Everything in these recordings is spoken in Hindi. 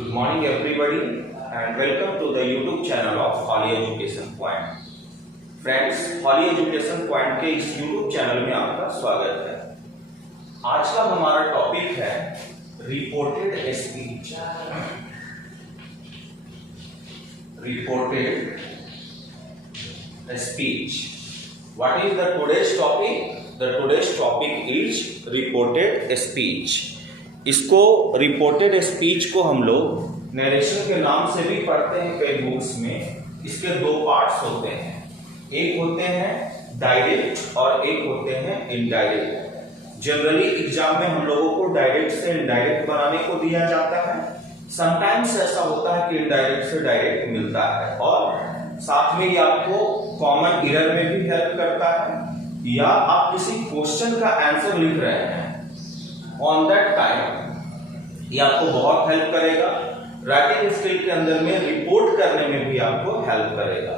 Good morning everybody and welcome to the YouTube channel of Holly Education Point. Friends, Holly Education Point के इस YouTube चैनल में आपका स्वागत है। आज का हमारा टॉपिक है reported speech. Reported speech. What is the today's topic? The today's topic is reported speech. इसको रिपोर्टेड स्पीच को हम लोग नरेशन के नाम से भी पढ़ते हैं कई बुक्स में। इसके दो पार्ट्स होते हैं, एक होते हैं डायरेक्ट और एक होते हैं इनडायरेक्ट। जनरली एग्जाम में हम लोगों को डायरेक्ट से इनडायरेक्ट बनाने को दिया जाता है। समटाइम्स ऐसा होता है कि इनडायरेक्ट से डायरेक्ट मिलता है और साथ में ये आपको कॉमन एरर में भी हेल्प करता है, या आप किसी क्वेश्चन का आंसर लिख रहे हैं ऑन दैट टाइम ये आपको बहुत हेल्प करेगा। राइटिंग स्किल के अंदर में रिपोर्ट करने में भी आपको हेल्प करेगा।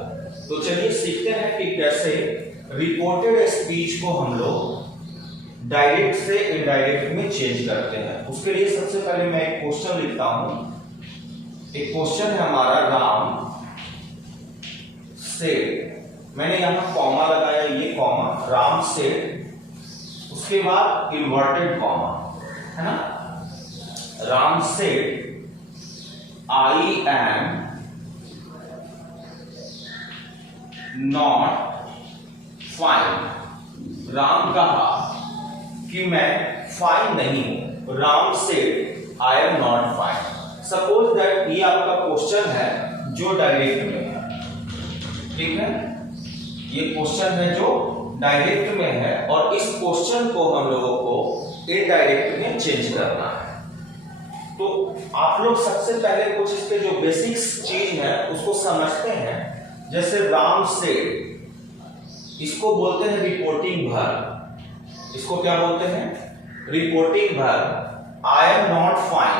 तो चलिए सीखते हैं कि कैसे रिपोर्टेड स्पीच को हम लोग डायरेक्ट से इनडायरेक्ट में चेंज करते हैं। उसके लिए सबसे पहले मैं एक क्वेश्चन लिखता हूं। एक क्वेश्चन है हमारा, राम सेड। मैंने यहां कॉमा लगाया, ये कॉमा, राम सेड, उसके बाद इन्वर्टेड कॉमा, है ना। Ram said I am not fine. Ram कहा कि मैं फाइन नहीं हूं। Ram said I am not fine. Suppose that ये आपका क्वेश्चन है जो डायरेक्ट में है, ठीक है। ये क्वेश्चन है जो डायरेक्ट में है और इस क्वेश्चन को हम लोगों को इनडायरेक्ट में चेंज करना है। तो आप लोग सबसे पहले कुछ इसके जो बेसिक्स चीज है उसको समझते हैं। जैसे राम सेड, इसको बोलते हैं रिपोर्टिंग वर्ब। इसको क्या बोलते हैं? Reporting verb. I am not fine,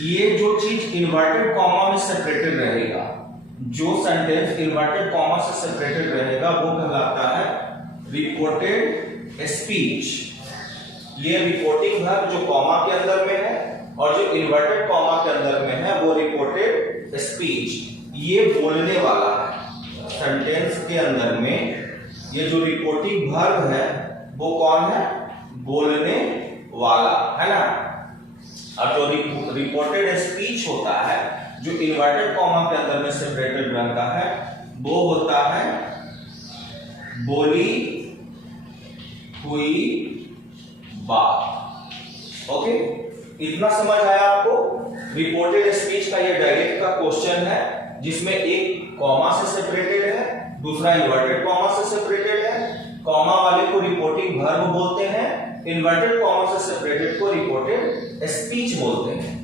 ये जो चीज इन्वर्टेड कॉमा में सेपरेटेड रहेगा, जो सेंटेंस इन्वर्टेड कॉमा से सेपरेटेड रहेगा वो कहलाता है रिपोर्टेड स्पीच। ये रिपोर्टिंग वर्ब जो कॉमा के अंदर में है और जो इन्वर्टेड कॉमा के अंदर में है वो रिपोर्टेड स्पीच। ये बोलने वाला है। सेंटेंस के अंदर में ये जो रिपोर्टिंग वर्ब है वो कौन है? बोलने वाला, है ना। और जो रिपोर्टेड स्पीच होता है जो इन्वर्टेड कॉमा के अंदर में सेपरेटेड रहता है वो होता है बोली हुई बात। ओके, इतना समझ आया आपको? रिपोर्टेड स्पीच का ये डायरेक्ट का क्वेश्चन है जिसमें एक कॉमा से सेपरेटेड है, दूसरा इन्वर्टेड कॉमा से सेपरेटेड है। कॉमा वाले को रिपोर्टिंग वर्ब बोलते हैं, इन्वर्टेड कॉमा से सेपरेटेड को रिपोर्टेड स्पीच बोलते हैं।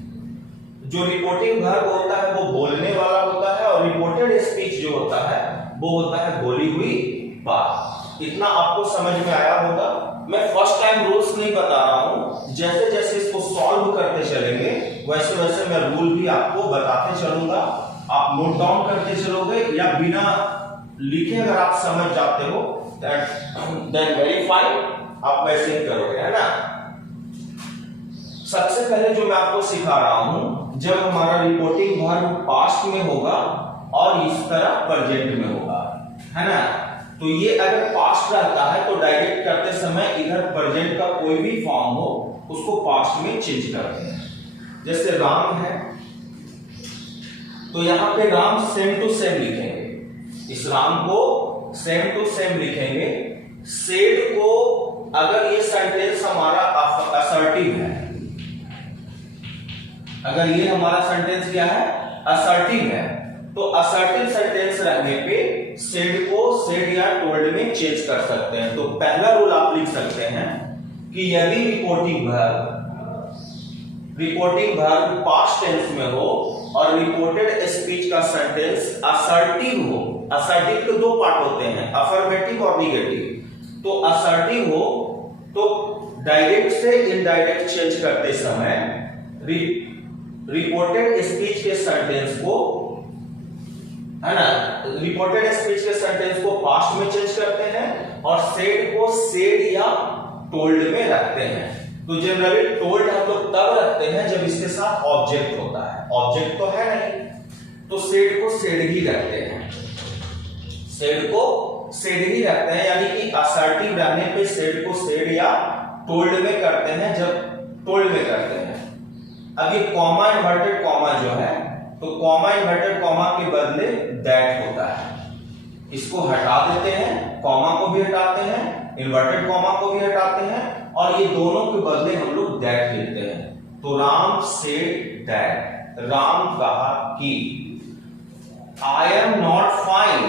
जो रिपोर्टिंग वर्ब होता है वो बोलने वाला होता है और रिपोर्टेड स्पीच जो होता है वो होता है बोली हुई बात। इतना आपको समझ में आया होगा। मैं फर्स्ट टाइम रूल्स नहीं बता रहा हूं, जैसे जैसे इसको सॉल्व करते चलेंगे वैसे वैसे मैं रूल भी आपको बताते चलूंगा। आप नोट डाउन करते चलोगे या बिना लिखे अगर आप समझ जाते हो देन वेरी फाइन, आप वैसे ही करोगे, है ना। सबसे पहले जो मैं आपको सिखा रहा हूं, जब हमारा रिपोर्टिंग वर्ब पास्ट में होगा और इस तरह प्रेजेंट में होगा, है ना। तो ये अगर पास्ट रहता है तो डायरेक्ट करते समय इधर प्रेजेंट का कोई भी फॉर्म हो उसको पास्ट में चेंज करते हैं। जैसे राम है तो यहां पे राम सेम टू सेम लिखेंगे। इस राम को सेम टू सेम लिखेंगे। सेड को, अगर ये सेंटेंस हमारा असर्टिव है, अगर ये हमारा सेंटेंस क्या है? असर्टिव है, तो असर्टिव सेंटेंस रहने पे सेड को सेड या टोल्ड में चेंज कर सकते हैं। तो पहला रूल आप लिख सकते हैं कि यदि रिपोर्टिंग वर्ब पास्ट टेंस में हो और रिपोर्टेड स्पीच का सेंटेंस असर्टिव हो। असर्टिव के दो पार्ट होते हैं, अफर्मेटिव और निगेटिव। तो असर्टिव हो तो डायरेक्ट से इनडायरेक्ट चेंज करते समय रिपोर्टेड स्पीच के सेंटेंस को, है ना, रिपोर्टेड स्पीच के सेंटेंस को पास्ट में चेंज करते हैं और सेड को सेड या टोल्ड में रखते हैं। तो जनरली टोल्ड हम लोग तब रखते हैं जब इसके साथ ऑब्जेक्ट होता है, ऑब्जेक्ट तो है नहीं, तो सेड को सेड ही रखते हैं, सेड को सेड ही रखते हैं, यानी कि असर्टिव रहने पे सेड को सेड या टोल्ड में करते हैं जब टोल्ड में करते हैं। अब ये कॉमा इन्वर्टेड कॉमा जो है, तो कॉमा इन्वर्टेड कॉमा के बदले दैट होता है, इसको हटा देते हैं, कॉमा को भी हटाते हैं, इन्वर्टेड कॉमा को भी हटाते हैं, और ये दोनों के बदले हम लोग दैट लिखते हैं। तो राम सेड दैट, राम कहा कि आई एम नॉट फाइन,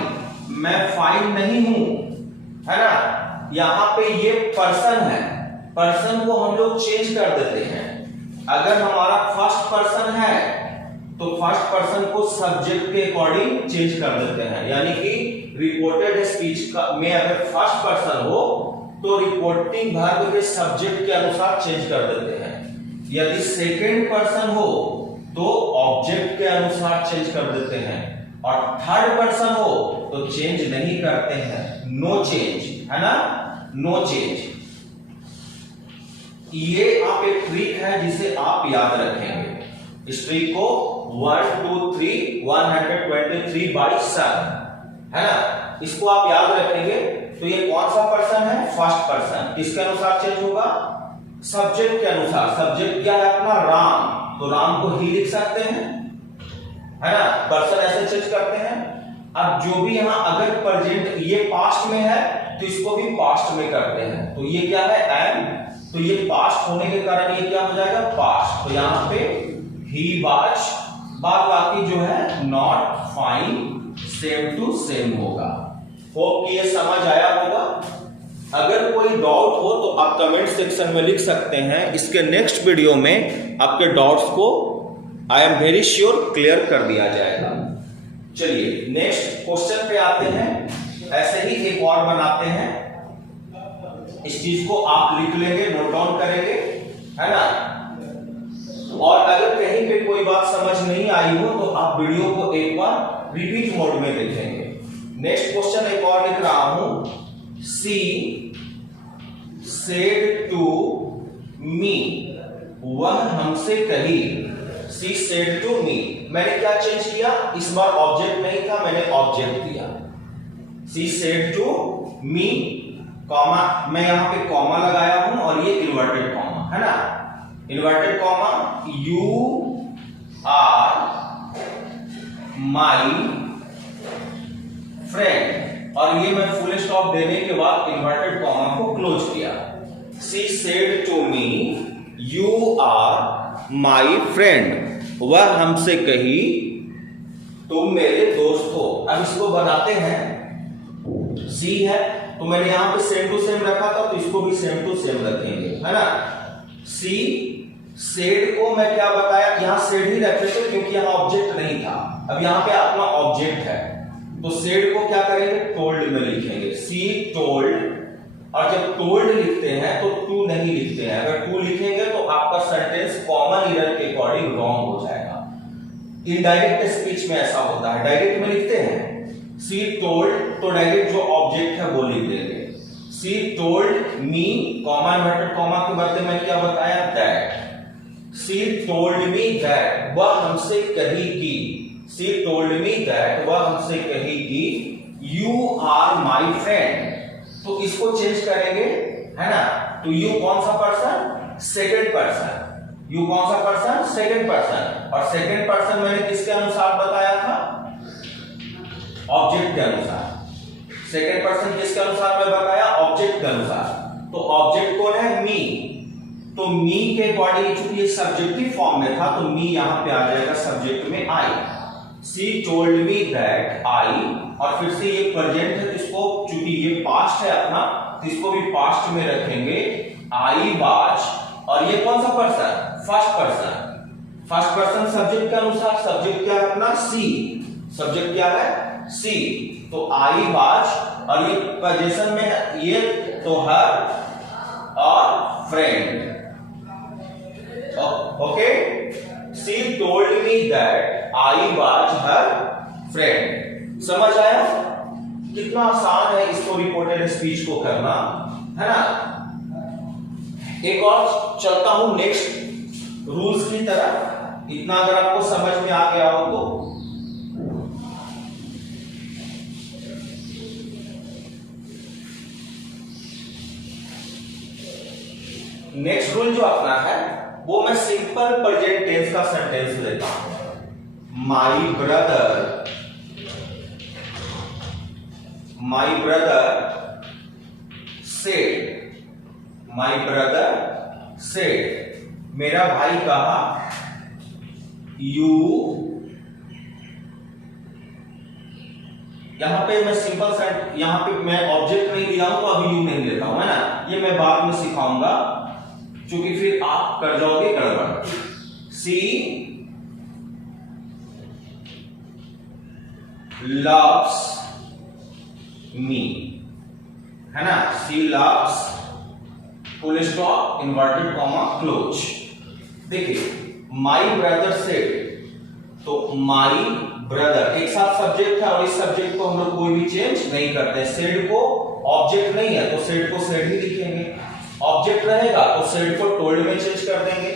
मैं फाइन नहीं हूं, है ना। यहां पे ये पर्सन है, पर्सन को हम लोग चेंज कर देते हैं। अगर हमारा फर्स्ट पर्सन है तो फर्स्ट पर्सन को सब्जेक्ट के अकॉर्डिंग चेंज कर देते हैं, यानी कि रिपोर्टेड स्पीच में अगर फर्स्ट पर्सन हो तो रिपोर्टिंग वर्ब के सब्जेक्ट के अनुसार चेंज कर देते हैं। यदि सेकंड पर्सन हो तो ऑब्जेक्ट के अनुसार चेंज कर देते हैं, और थर्ड पर्सन हो तो चेंज नहीं करते हैं, नो चेंज, है ना, नो चेंज। ये आप एक ट्रिक है जिसे आप याद रखेंगे, इस ट्रिक को 1 2 3 123 बाई 7, है ना, इसको आप याद रखेंगे। तो ये कौन सा पर्सन है, फर्स्ट पर्सन, किसके अनुसार चेंज होगा, सब्जेक्ट के अनुसार। सब्जेक्ट क्या है अपना, राम, तो राम को ही लिख सकते हैं, है ना, पर्सन ऐसे चेंज करते हैं। अब जो भी यहां अगर प्रेजेंट ये पास्ट में है तो इसको भी पास्ट में करते हैं, तो ये क्या है, एम, तो ये पास्ट होने के कारण ये क्या हो जाएगा, पास्ट, तो यहां पे ही वाज, बाद बाकी जो है not fine same to same होगा। होप कि ये समझ आया होगा। अगर कोई डाउट हो तो आप कमेंट सेक्शन में लिख सकते हैं, इसके नेक्स्ट वीडियो में आपके डाउट्स को I am very sure clear कर दिया जाएगा। चलिए नेक्स्ट क्वेश्चन पे आते हैं। ऐसे ही एक और बनाते हैं, इस चीज को आप लिख लेंगे, नोट डाउन करेंगे, है ना। और अगर कहीं पे कोई बात समझ नहीं आई हो तो आप वीडियो को एक बार रिपीट मोड में देखेंगे। नेक्स्ट क्वेश्चन एक और लिख रहा हूं, सी सेड टू मी, वह हमसे कही, सी सेड टू मी, मैंने क्या चेंज किया, इस बार ऑब्जेक्ट नहीं था, मैंने ऑब्जेक्ट दिया, she said to me, comma, मैं यहां पे कॉमा लगाया हूं और ये इन्वर्टेड कॉमा, है ना, inverted comma, you are my friend, और ये मैं फुल स्टॉप देने के बाद इन्वर्टेड कॉमा को क्लोज किया। She said to me you are my friend, वह हमसे कही तुम मेरे दोस्त हो। अब इसको बनाते हैं, सी है तो मैंने यहां पे सेम टू सेम रखा था, तो इसको भी सेम टू सेम रखेंगे, है ना। सी सेड को मैं क्या बताया, यहां सेड ही रखे थे क्योंकि यहां ऑब्जेक्ट नहीं था, अब यहां पे अपना ऑब्जेक्ट है, तो सेड को क्या करेंगे, टोल्ड में लिखेंगे, सी टोल्ड। और जब टोल्ड लिखते हैं तो टू नहीं लिखते हैं, अगर टू लिखेंगे तो आपका सेंटेंस कॉमन इरर के अकॉर्डिंग रॉन्ग हो जाएगा। इनडायरेक्ट स्पीच में ऐसा होता है, डायरेक्ट में लिखते हैं सी टोल्ड, तो डायरेक्ट जो ऑब्जेक्ट है वो लिख देंगे, सी told me, comma inverted comma के बदले में क्या बताया, that, C told me that, वह हमसे कही कि, सी टोल्ड मी दैट, वह हमसे कही कि यू आर माई फ्रेंड, तो इसको चेंज करेंगे, है ना। तो यू कौन सा पर्सन, सेकंड पर्सन, यू कौन सा पर्सन, सेकंड पर्सन, और सेकंड पर्सन मैंने किसके अनुसार बताया था, ऑब्जेक्ट के अनुसार। सेकंड पर्सन किसके अनुसार मैं बताया, ऑब्जेक्ट के अनुसार, तो ऑब्जेक्ट कौन है, मी, तो मी के अकॉर्डिंग चूंकि ये सब्जेक्टिव फॉर्म में था तो मी यहां पे आ जाएगा सब्जेक्ट में, आई, सी टोल्ड मी दैट आई, और फिर से ये प्रेजेंट है, इसको चूंकि ये पास्ट है अपना, तो इसको भी पास्ट में रखेंगे, आई वाज, और ये कौन सा person, first person, first person subject के अनुसार, सब्जेक्ट क्या है अपना, सी, सब्जेक्ट क्या है, सी, तो आई वाज, और ये पोजीशन में ये तो हर और friend, okay, C told me that I was her friend. समझ आया कितना आसान है इसको रिपोर्टेड स्पीच को करना, है ना। एक और चलता हूं नेक्स्ट रूल्स की तरफ। इतना अगर आपको समझ में आ गया हो तो नेक्स्ट रूल जो अपना है वो मैं सिंपल प्रेजेंट टेंस का सेंटेंस लेता हूं। माई ब्रदर सेड, मेरा भाई कहा। यू, यहां पे मैं सिंपल सेंट, यहां पे मैं ऑब्जेक्ट नहीं लिया हूं तो अभी यू नहीं लेता हूं, है ना, ये मैं बाद में सिखाऊंगा क्योंकि फिर आप कर जाओगे गड़बड़। सी लव्स मी, है ना, she loves full stop inverted comma close. देखिए माई ब्रदर सेड, तो माई ब्रदर एक साथ सब्जेक्ट है और इस सब्जेक्ट को हम लोग कोई भी चेंज नहीं करते। सेड को ऑब्जेक्ट नहीं है तो सेड को सेड ही लिखेंगे, ऑब्जेक्ट रहेगा तो सेड को टोल्ड में चेंज कर देंगे।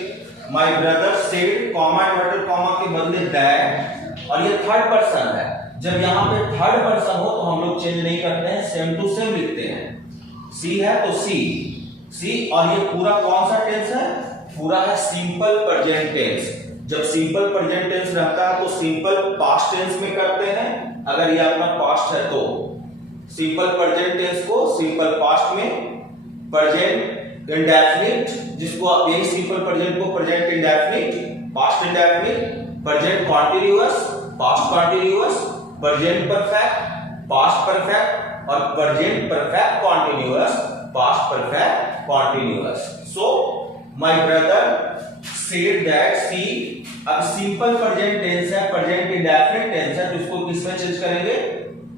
माई brother said comma inverted comma के बदले दैट, और ये थर्ड पर्सन है। जब यहां पे थर्ड पर्सन हो तो हम लोग चेंज नहीं करते हैं, सेम टू सेम लिखते हैं। सी है तो सी, और ये पूरा कौन सा टेंस है, पूरा है सिंपल प्रेजेंट टेंस। जब सिंपल प्रेजेंट टेंस रहता है तो सिंपल पास्ट टेंस में करते हैं। अगर ये अपना पास्ट है तो सिंपल प्रेजेंट टेंस को सिंपल पास्ट में, प्रेजेंट इंडेफिनिट जिसको आप यही सिंपल प्रेजेंट को present indefinite, past indefinite, present continuous, past continuous, present perfect, past perfect, और present perfect continuous, past perfect continuous. So my brother said that she, अब सिंपल प्रेजेंट टेंस है, प्रेजेंट इंडेफिनिट टेंस है, तो इसको किसमें चेंज करेंगे,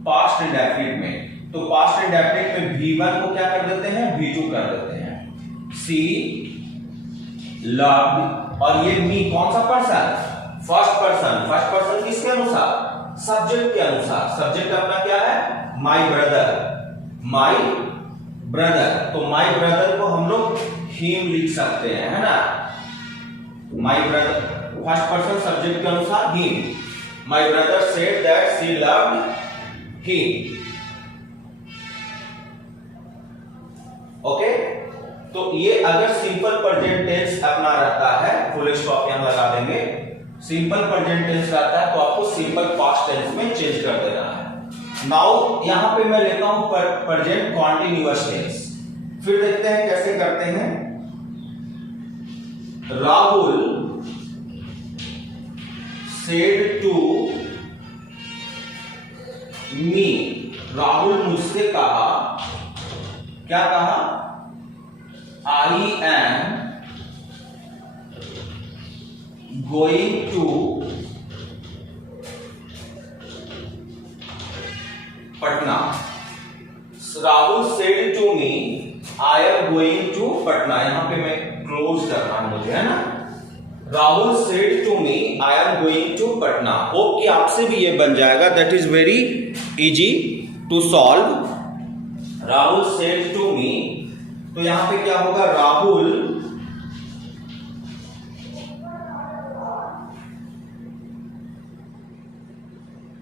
पास्ट इंडेफिनिट में। तो पास्ट इंडेफिनिट में V1 को क्या कर देते हैं, V2 कर देते हैं। सी लव्ड, और ये मी कौन सा person, first person. First person किसके अनुसार, सब्जेक्ट के अनुसार। सब्जेक्ट अपना क्या है, माई ब्रदर, तो माई ब्रदर को हम लोग हिम लिख सकते हैं, है ना। My brother first person subject के अनुसार him. My brother said that she loved him. Okay, तो ये अगर सिंपल प्रेजेंट टेंस अपना रहता है, फुल स्टॉप यहां लगा देंगे। सिंपल प्रेजेंट टेंस रहता है तो आपको सिंपल पास्ट टेंस में चेंज कर देना है। नाउ यहां पे मैं लेता हूं प्रेजेंट कॉन्टिन्यूअस टेंस। फिर देखते हैं कैसे करते हैं। Rahul said to me, Rahul मुझसे कहा, क्या कहा, I am going to Patna. Rahul said to me I am going to Patna, यहां पे मैं क्लोज करना है मुझे, है ना। Rahul said to me I am going to Patna. Hope कि आपसे भी ये बन जाएगा, that is very easy to solve. Rahul said to me, तो यहां पे क्या होगा, राहुल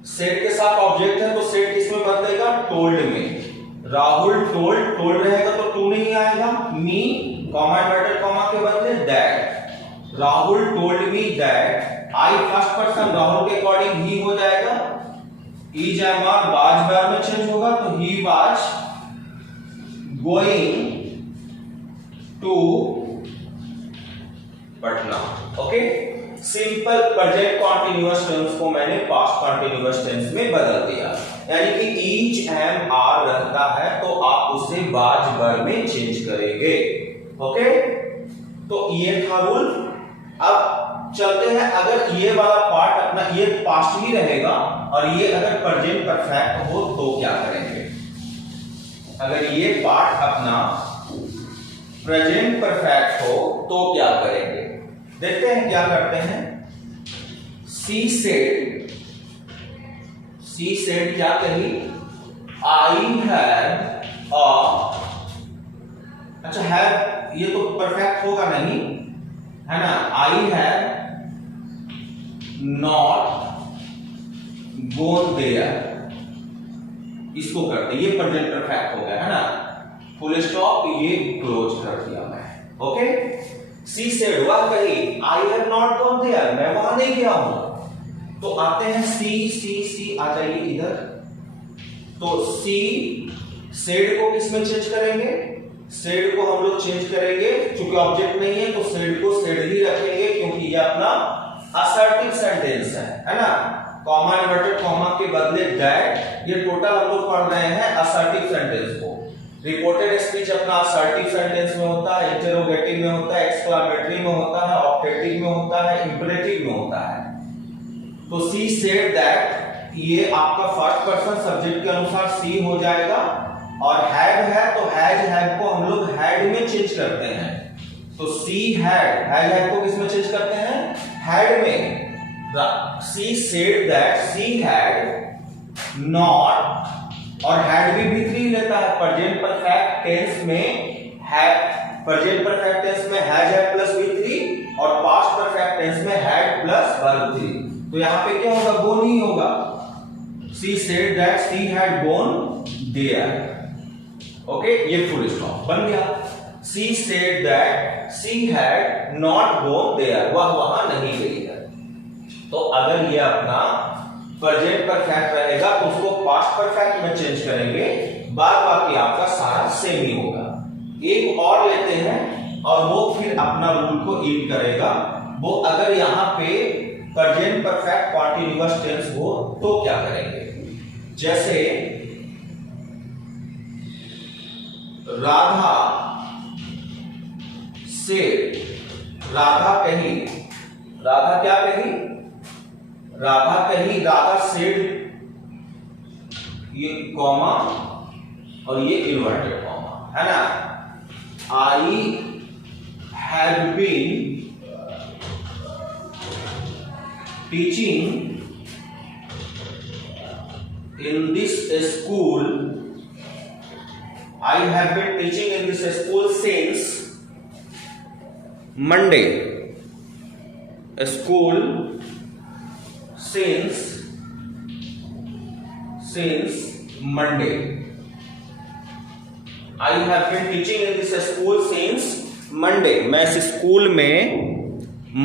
सेड के साथ ऑब्जेक्ट है तो सेड किसमें बदलेगा, टोल्ड में। राहुल टोल्ड रहेगा तो टू नहीं आएगा। मी कॉमा इन्वर्टेड कॉमा के बदले that, Rahul told me that. I first person, Rahul के अकॉर्डिंग ही हो जाएगा। Is am are was verb में चेंज होगा तो he was going to Patna. Okay, simple present continuous tense को मैंने पास्ट कॉन्टिन्यूअस टेंस में बदल दिया। यानी कि ईच एम आर रहता है तो आप उसे वाज वर्ब में चेंज करेंगे। ओके, तो ये था रूल। अब चलते हैं, अगर ये वाला पार्ट अपना ये पास्ट ही रहेगा और ये अगर प्रेजेंट परफेक्ट हो तो क्या करेंगे। अगर ये पार्ट अपना प्रेजेंट परफेक्ट हो तो क्या करेंगे, देखते हैं क्या करते हैं। सी सेड क्या कही, आई हैव अ, अच्छा हैव ये तो परफेक्ट होगा नहीं, है ना। I have not gone there, इसको करते, ये प्रेजेंट परफेक्ट हो गया, है ना। फुल स्टॉप, ये क्लोज कर दिया मैं। ओके। सी सेड, वह कही I have not gone there, मैं वहां नहीं गया हूं। तो आते हैं सी आ जाइए इधर। तो सी सेड को किस में चेंज करेंगे? सेड को हम लोग चेंज करेंगे, चूंकि ऑब्जेक्ट नहीं है तो सेड को सेड ही रखेंगे, क्योंकि ये अपना असर्टिव सेंटेंस है ना। कॉमा इन्वर्टेड कॉमा के बदले दैट, ये टोटल हम लोग पढ़ रहे हैं असर्टिव सेंटेंस को। रिपोर्टेड स्पीच अपना असर्टिव सेंटेंस में होता है, इंटरोगेटिव में होता है, एक्सक्लेमेटरी में होता है, ऑब्जेक्टिव में होता है, इंपरेटिव में होता है। तो सी सेड दैट, ये आपका फर्स्ट पर्सन सब्जेक्ट के अनुसार सी हो जाएगा। और हैड है तो हैज को हम लोग हैड में चेंज करते हैं। तो सी हैड को किस में चेंज करते हैं? हैड में। She said that she had not, और हैड भी V3 लेता है। प्रेजेंट परफेक्ट टेंस में प्रेजेंट परफेक्ट टेंस में हैज है प्लस V3, और पास्ट परफेक्ट टेंस में हैड प्लस वर्ब 3। तो यहां पे क्या होगा? गो नहीं होगा। She said that she had gone there. Okay, ये फुल स्टॉप बन गया। She said that she had not gone there, वह वहां नहीं गई है। तो अगर ये अपना प्रेजेंट परफेक्ट रहेगा तो उसको पास्ट परफेक्ट में चेंज करेंगे, बाद बाकी आपका सारा सेम ही होगा। एक और लेते हैं और वो फिर अपना रूल को ईट करेगा। वो अगर यहां पे प्रेजेंट परफेक्ट कॉन्टिन्यूअस टेंस हो तो क्या करेंगे? जैसे राधा से, राधा कही, राधा क्या कही? राधा कही, राधा सेड, ये कॉमा और ये इन्वर्टेड कॉमा, है ना। I have been teaching in this school, I have been teaching in this school since Monday. School since Monday. I have been teaching in this school since Monday. मैं इस स्कूल में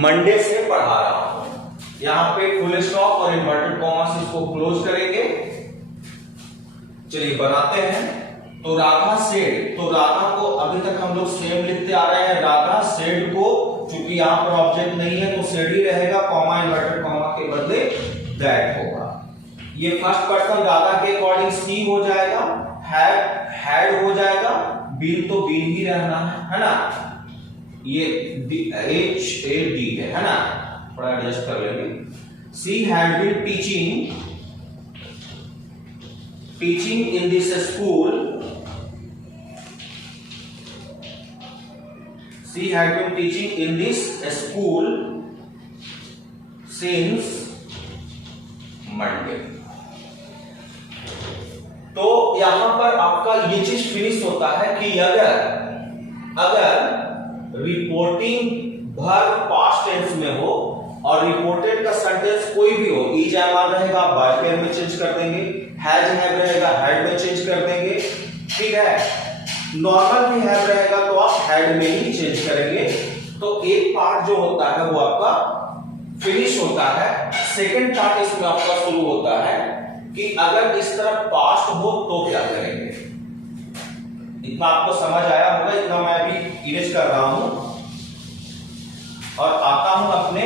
मंडे से पढ़ा रहा हूं। यहां पे फुल स्टॉप और इन्वर्टेड कॉमा से इसको क्लोज करेंगे। चलिए बनाते हैं। तो राधा सेड, तो राधा को अभी तक हम लोग सेम लिखते आ रहे हैं। राधा सेड को, चूंकि यहां पर ऑब्जेक्ट नहीं है तो सेड ही रहेगा, कॉमा इन्वर्टेड कॉमा के बदले दैट होगा। ये फर्स्ट पर्सन राधा के अकॉर्डिंग सी हो जाएगा, हैड हो जाएगा, बीन तो बीन ही रहना है ना। ये HAD है ना, थोड़ा एडजस्ट कर लेंगे। She had been teaching in this school, she had been teaching in this school since Monday। तो यहां पर आपका ये चीज फिनिश होता है कि अगर रिपोर्टिंग वर्ब पास्ट टेंस में हो और रिपोर्टेड का सेंटेंस कोई भी हो, इज एम रहेगा बाय पेयर में चेंज कर देंगे, हैज हैव रहेगा हैड में चेंज कर देंगे, ठीक है। नॉर्मल भी हैव रहेगा तो आप हैड में ही चेंज करेंगे। तो एक पार्ट जो होता है वो आपका फिनिश होता है। सेकंड पार्ट इसमें आपका शुरू होता है कि अगर इस तरह पास्ट हो तो क्या करेंगे। इतना आपको समझ आया होगा, इतना मैं अभी इरेज कर रहा हूं और आता हूं अपने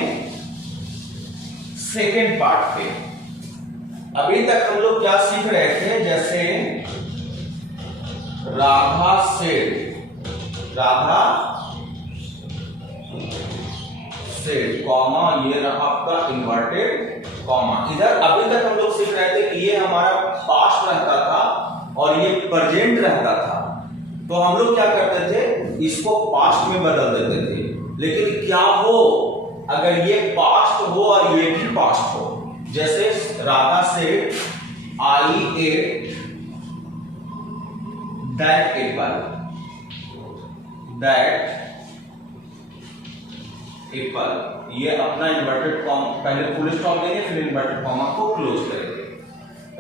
सेकंड पार्ट पे। अभी तक हम लोग क्या सीख रहे थे? जैसे राधा सेड, कॉमा, ये रहा आपका इन्वर्टेड कॉमा। इधर अभी तक हम लोग सीख रहे थे कि ये हमारा पास्ट रहता था और ये प्रेजेंट रहता था। तो हम लोग क्या करते थे? इसको पास्ट में बदल देते थे। लेकिन क्या हो अगर ये पास्ट हो और ये भी पास्ट हो? जैसे Radha said I at that Apple, that Apple, ये अपना इन्वर्टेड कॉमा, पहले फुल स्टॉप देंगे फिर इन्वर्टेड कॉमा को क्लोज करेंगे।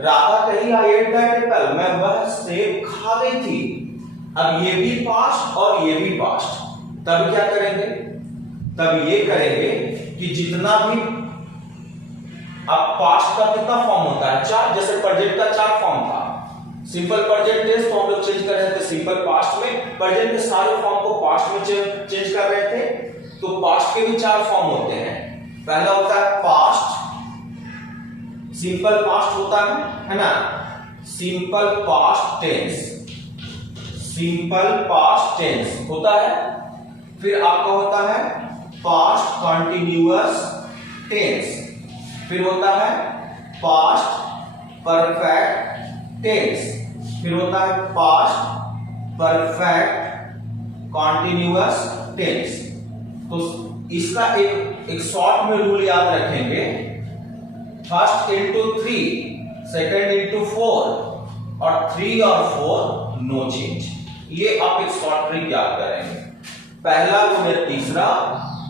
राधा कही आई एट दैट एप्पल, मैं वह सेब खा गई थी। अब ये भी पास्ट और ये भी पास्ट, तब क्या करेंगे, तब ये करेंगे कि जितना भी, अब पास्ट का कितना फॉर्म होता है, चार, जैसे प्रेजेंट का चार फॉर्म था, सिंपल प्रेजेंट टेंस तो हम लोग चेंज कर रहे थे सिंपल पास्ट में, प्रेजेंट के सारे फॉर्म को पास्ट में चेंज कर रहे थे। तो पास्ट के भी चार फॉर्म होते हैं। पहला होता है पास्ट, सिंपल पास्ट होता है ना, simple past tense, simple past tense होता है। फिर आपका होता है पास्ट कंटिन्यूअस टेंस, फिर होता है पास्ट परफेक्ट टेंस, फिर होता है पास्ट परफेक्ट कंटिन्यूअस टेंस। तो इसका एक शॉर्ट में रूल याद रखेंगे, फर्स्ट इंटू 3, सेकेंड इंटू 4 और 3 और 4 नो चेंज। ये आप एक शॉर्ट ट्रिक याद करेंगे, पहला गुणे तीसरा,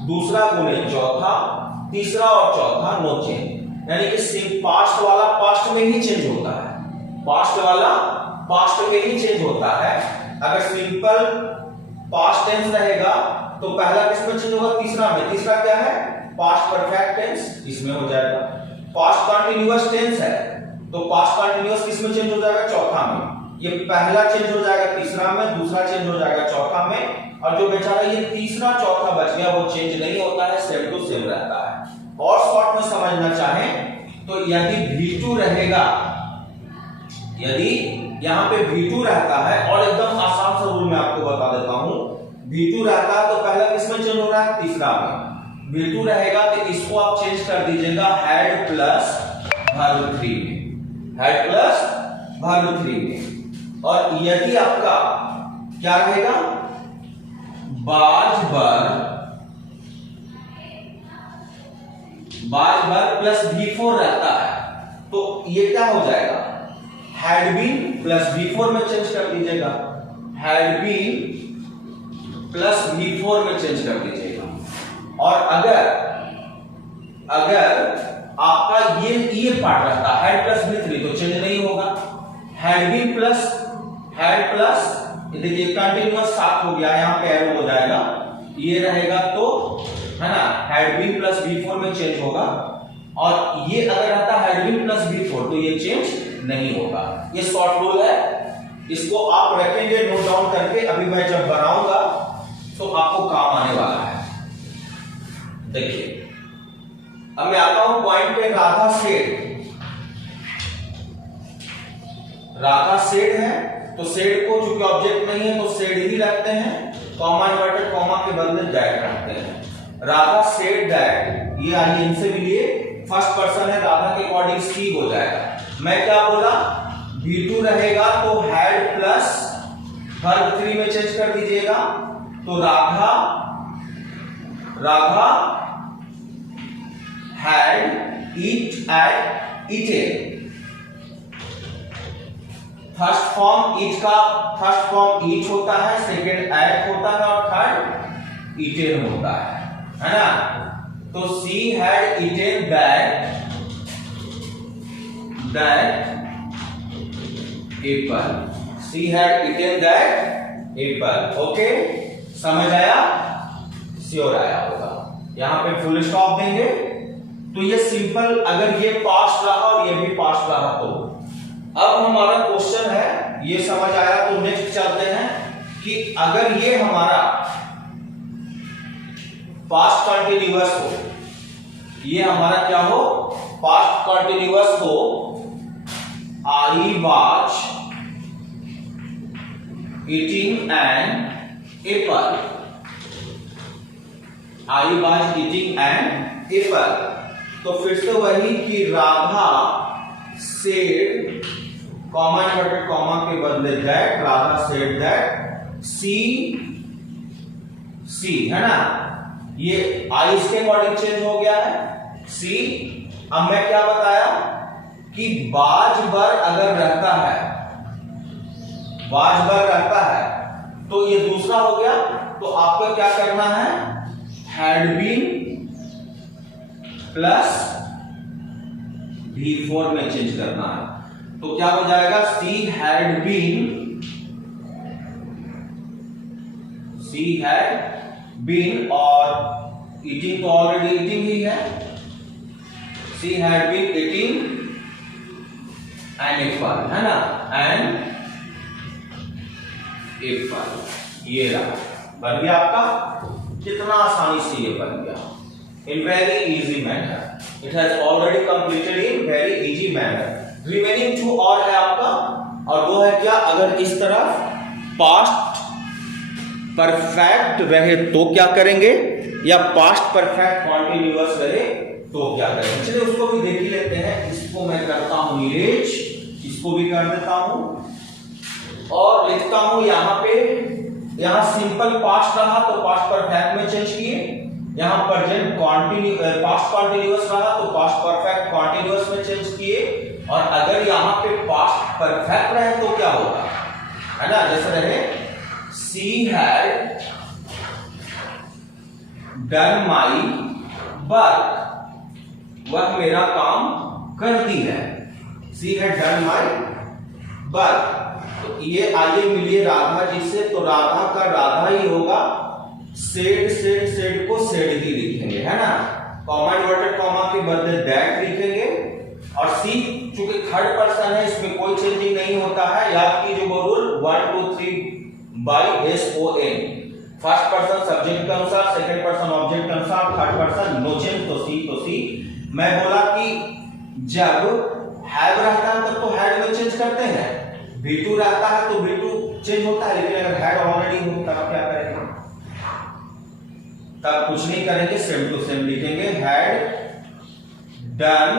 दूसरा गुणे चौथा, तीसरा और चौथा नो चेंज। यानी कि पास्ट वाला पास्ट में ही चेंज होता है, पास्ट वाला पास्ट में ही चेंज होता है। अगर सिंपल पास्ट टेंस रहेगा तो पहला किसमें चेंज होगा, तीसरा में। तीसरा क्या है, पास्ट परफेक्ट टेंस, इसमें हो जाएगा। पास्ट कंटिन्यूअस टेंस है तो पास्ट कंटिन्यूअस किसमें चेंज हो जाएगा, चौथा में। ये पहला चेंज हो जाएगा तीसरा में, दूसरा चेंज हो जाएगा चौथा में, और जो बेचारा ये तीसरा चौथा बच गया वो चेंज नहीं होता है, सेम टू सेम रहता है। और शॉर्ट में समझना चाहें तो यदि V2 रहेगा, यदि यहां पे V2 रहता है, और एकदम आसान सा रूल मैं आपको बता देता हूं, V2 रहता है तो पहला किसमें चेंज हो रहा है, तीसरा में। V2 रहेगा तो इसको आप चेंज कर दीजिएगा हैड प्लस वर्ब 3 में, हैड प्लस वर्ब 3 में। और यदि आपका क्या रहेगा, बाज बर प्लस V4 रहता है तो ये क्या हो जाएगा, हैड बीन प्लस V4 में चेंज कर दीजिएगा, हैड बीन प्लस V4 में चेंज कर दीजिएगा। और अगर आपका ये पार्ट रहता है हैड प्लस V3 तो चेंज नहीं होगा, had been plus had plus, देखिए कंटिन्यूअस साथ हो गया, यहाँ पे एरो हो जाएगा, ये रहेगा तो है ना, हैड बीन प्लस V4 में चेंज होगा। और ये अगर रहता हैड बीन प्लस V4 तो ये चेंज नहीं होगा। ये शॉर्ट रूल है, इसको आप रखेंगे नोट डाउन करके, अभी मैं जब बनाऊंगा तो आपको काम आने वाला है। देखिए अब मैं आता हूं पॉइंट पे, राधा सेड है तो सेड को चूंकि ऑब्जेक्ट नहीं है तो सेड ही रखते हैं, कॉमा इन्वर्टेड कॉमा के बदले दैट रखते हैं। राधा सेड दैट, ये आइए इनसे भी लिए, फर्स्ट पर्सन है, राधा के अकॉर्डिंग सी हो जाएगा। मैं क्या बोला, V2 रहेगा तो हैड प्लस वर्ब 3 में चेंज कर दीजिएगा, तो Radha had eaten. First form eat होता है, सेकंड एट होता है और थर्ड ईटेन होता है ना। तो she had eaten that Apple, she had eaten that Apple. Okay, समझ आया, श्योर आया होगा। यहां पे फुल स्टॉप देंगे तो ये सिंपल, अगर ये पास्ट रहा और ये भी पास्ट रहा तो। अब हमारा क्वेश्चन है, ये समझ आया तो नेक्स्ट चलते हैं कि अगर ये हमारा पास्ट कंटिन्यूअस हो, ये हमारा क्या हो, पास्ट कंटिन्यूअस हो, I was eating an Apple, I was eating an Apple, तो फिर से वही कि Radha said, comma inverted comma के बदले दैट, राधा सेड दैट सी है ना, ये आई इसके अकॉर्डिंग चेंज हो गया है सी। अब मैं क्या बताया कि बाज बर अगर रहता है, बाज बर रहता है तो ये दूसरा हो गया तो आपको क्या करना है, हैड बीन प्लस V4 में चेंज करना है। तो क्या हो जाएगा, सी हैड बीन और ईटिंग तो ऑलरेडी ईटिंग ही है, she had been eating an apple, है ना, एन एप्पल। ये रहा, बन गया आपका। कितना आसानी से ये बन गया, in very easy manner. It has already completed in very easy manner. Remaining 2 और है आपका, और वो है क्या, अगर इस तरफ पास्ट परफेक्ट रहे तो क्या करेंगे, या पास्ट परफेक्ट कॉन्टिन्यूअस रहे तो क्या करेंगे। चलिए उसको भी देख ही लेते हैं। इसको मैं करता हूं इरेज, इसको भी कर देता हूं और लिखता हूं यहां पे, यहां सिंपल पास्ट रहा तो पास्ट परफेक्ट में चेंज किए, यहां प्रेजेंट पास्ट कॉन्टिन्यूअस रहा तो पास्ट परफेक्ट कॉन्टिन्यूअस में चेंज किए, और अगर यहां पे पास्ट परफेक्ट रहे तो क्या होगा, है ना, जैसे रहे she had done my work, वह मेरा काम करती है, she had done my work. तो ये आइए मिलिए राधा जी से, तो राधा का राधा ही होगा, सेड को सेड ही लिखेंगे, है ना, कॉमा इन्वर्टेड कॉमा के बदले दैट लिखेंगे, और सी चूंकि थर्ड पर्सन है इसमें कोई चेंजिंग नहीं होता है। याद कीजिए वो rule 1 2 3 by SON, first person subject के अनुसार, सेकंड पर्सन ऑब्जेक्ट के अनुसार, थर्ड पर्सन नो चेंज, तो सी। मैं बोला कि जब हैव रहता है तब तो हैड में चेंज करते हैं, V2 रहता है तो V2 चेंज होता है, लेकिन अगर हैड ऑलरेडी हो तब क्या करेंगे, तब कुछ नहीं करेंगे, सेम टू सेम लिखेंगे, हैड डन,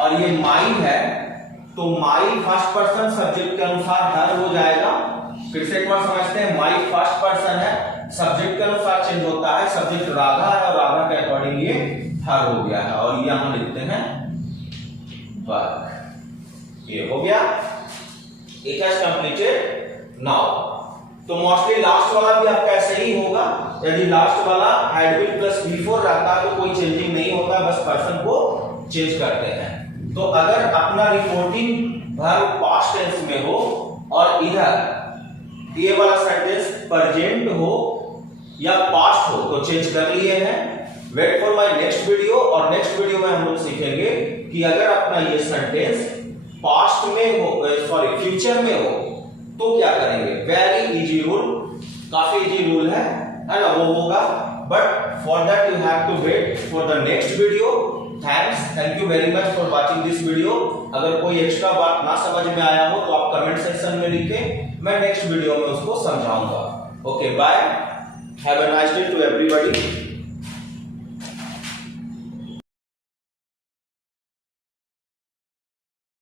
और ये माई है तो माई फर्स्ट पर्सन सब्जेक्ट के अनुसार हर हो जाएगा। फिर से एक बार समझते हैं, माई फर्स्ट पर्सन है, सब्जेक्ट के अनुसार चेंज होता है, सब्जेक्ट राधा है और राधा के अकॉर्डिंग ये हर हो गया है, और ये हम लिखते हैं वर्क। ये हो गया, इट हैज कंप्लीटेड नाउ। तो मोस्टली लास्ट वाला भी आपका ऐसे ही होगा, यदि लास्ट वाला हैड बीन प्लस V4 रहता है तो कोई चेंजिंग नहीं होता, बस पर्सन को चेंज करते हैं। तो अगर अपना रिपोर्टिंग वर्ब पास्ट टेंस में हो और इधर ये वाला सेंटेंस प्रेजेंट हो या पास्ट हो तो चेंज कर लिए हैं। Wait for my next video, और नेक्स्ट वीडियो में हम लोग सीखेंगे कि अगर अपना ये सेंटेंस पास्ट में हो, सॉरी फ्यूचर में हो तो क्या करेंगे। वेरी इजी रूल, काफी इजी रूल है ना, वो होगा, but for that you have to wait for the next video. Thank you very much for watching this video. अगर कोई एक्स्ट्रा बात ना समझ में आया हो तो आप कमेंट सेक्शन में लिखें, मैं नेक्स्ट वीडियो में उसको समझाऊंगा। Okay, bye, have a nice day to everybody.